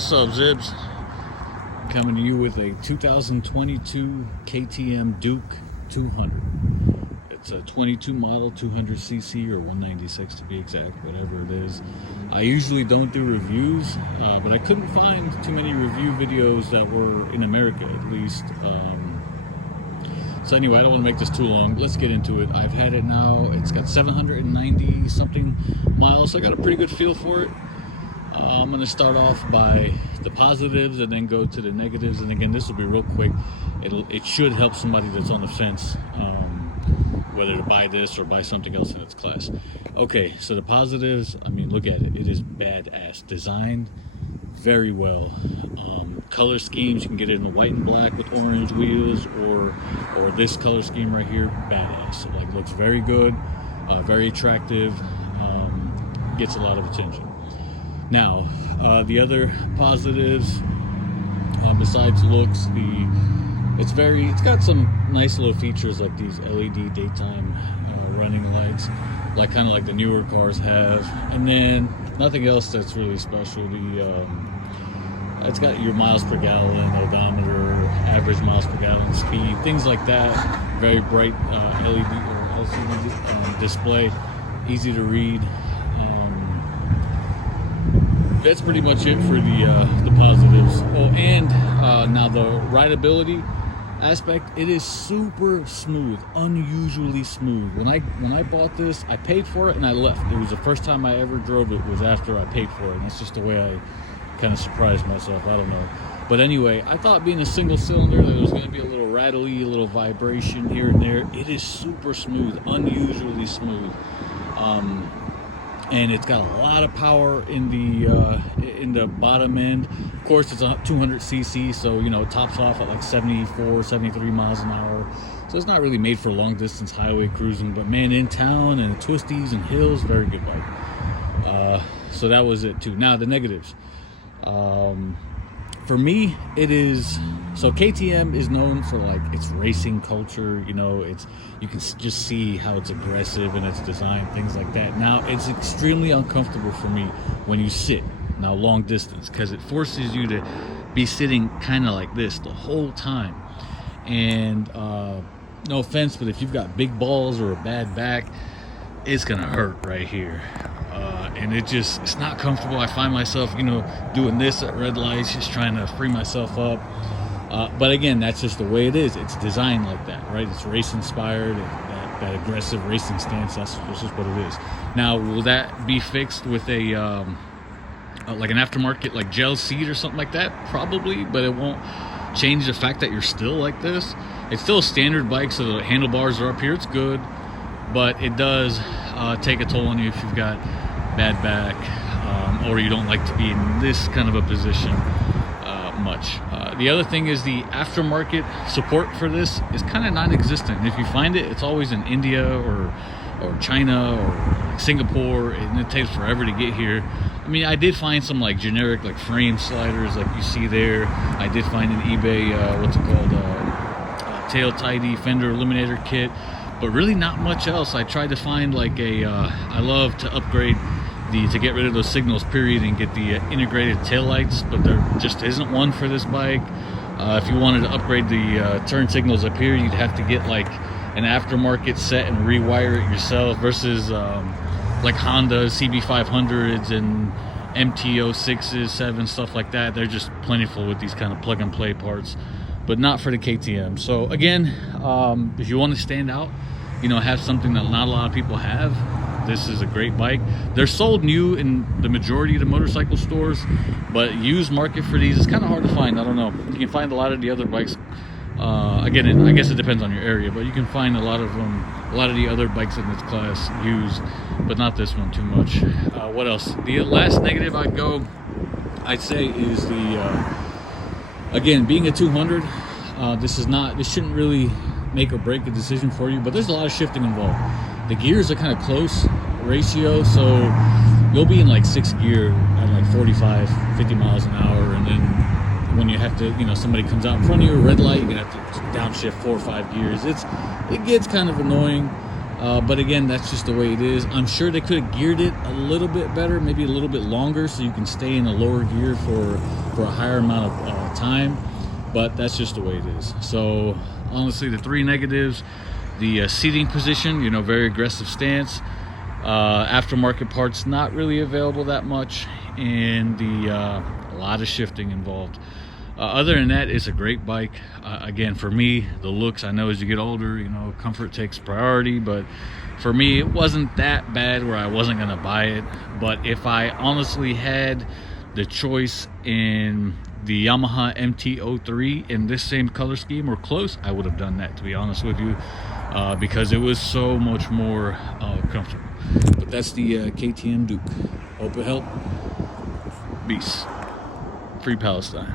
What's up, Zibs? Coming to you with a 2022 KTM Duke 200. It's a 22 model, 200cc or 196 to be exact, whatever it is. I usually don't do reviews, but I couldn't find too many review videos that were in America, at least. So anyway, I don't want to make this too long. Let's get into it. I've had it now. It's got 790 something miles, so I got a pretty good feel for it. I'm going to start off by the positives and then go to the negatives. And again, this will be real quick. It should help somebody that's on the fence, whether to buy this or buy something else in its class. Okay, so the positives, I mean, look at it. It is badass. Designed very well. Color schemes, you can get it in white and black with orange wheels, or this color scheme right here, badass. Like, looks very good, very attractive, gets a lot of attention. Now, the other positives, besides looks, it's got some nice little features like these LED daytime running lights, like kind of like the newer cars have, and then nothing else that's really special. It's got your miles per gallon, odometer, average miles per gallon, speed, things like that. Very bright LED or LCD display, easy to read. That's pretty much it for the positives. Oh, and now the rideability aspect, it is super smooth, unusually smooth. When I bought this, I paid for it and I left. It was the first time I ever drove it was after I paid for it, and that's just the way I kind of surprised myself. I don't know, but anyway, I thought being a single cylinder that was going to be a little rattly, a little vibration here and there. It is super smooth, unusually smooth. And it's got a lot of power in the bottom end. Of course, it's a 200cc, so you know it tops off at like 74, 73 miles an hour. So it's not really made for long distance highway cruising, but man, in town and twisties and hills, very good bike. So that was it too. Now the negatives. For me, it is, so KTM is known for like its racing culture, you know, you can just see how it's aggressive in its design, things like that. Now it's extremely uncomfortable for me when you sit now long distance, because it forces you to be sitting kind of like this the whole time. And no offense, but if you've got big balls or a bad back, it's gonna hurt right here. And it's not comfortable. I find myself, you know, doing this at red lights, just trying to free myself up. But again, that's just the way it is. It's designed like that, right? It's race inspired, that aggressive racing stance. That's just what it is. Now, will that be fixed with a like an aftermarket like gel seat or something like that? Probably, but it won't change the fact that you're still like this. It's still a standard bike, so the handlebars are up here. It's good, but it does take a toll on you if you've got bad back, or you don't like to be in this kind of a position much. The other thing is the aftermarket support for this is kind of non-existent. And if you find it, it's always in India or China or Singapore, and it takes forever to get here. I mean, I did find some like generic like frame sliders like you see there. I did find an eBay, what's it called, tail tidy fender eliminator kit, but really not much else. I tried to find like I love to upgrade to get rid of those signals period and get the integrated taillights, but there just isn't one for this bike. If you wanted to upgrade the turn signals up here, you'd have to get like an aftermarket set and rewire it yourself, versus like Honda CB500s and MT-06s, 7, stuff like that. They're just plentiful with these kind of plug and play parts, but not for the KTM. So again, if you want to stand out, you know, have something that not a lot of people have, this is a great bike. They're sold new in the majority of the motorcycle stores, but used market for these is kind of hard to find. I don't know. You can find a lot of the other bikes. Again, I guess it depends on your area, but you can find a lot of the other bikes in this class used, but not this one too much. What else? The last negative I'd say is again, being a 200. This shouldn't really make or break a decision for you, but there's a lot of shifting involved. The gears are kind of close ratio, so you'll be in like 6th gear at like 45, 50 miles an hour, and then when you have to, you know, somebody comes out in front of you, a red light, you're gonna have to downshift 4 or 5 gears. It gets kind of annoying, but again, that's just the way it is. I'm sure they could have geared it a little bit better, maybe a little bit longer, so you can stay in a lower gear for for a higher amount of time, but that's just the way it is. So honestly, the three negatives: the seating position, you know, very aggressive stance, aftermarket parts not really available that much, and a lot of shifting involved. Other than that, it's a great bike. Again, for me, the looks, I know as you get older, you know, comfort takes priority, but for me, it wasn't that bad where I wasn't going to buy it. But if I honestly had the choice in the Yamaha MT-03 in this same color scheme or close, I would have done that, to be honest with you, because it was so much more comfortable. But that's the KTM Duke. Hope it helped. Peace. Free Palestine.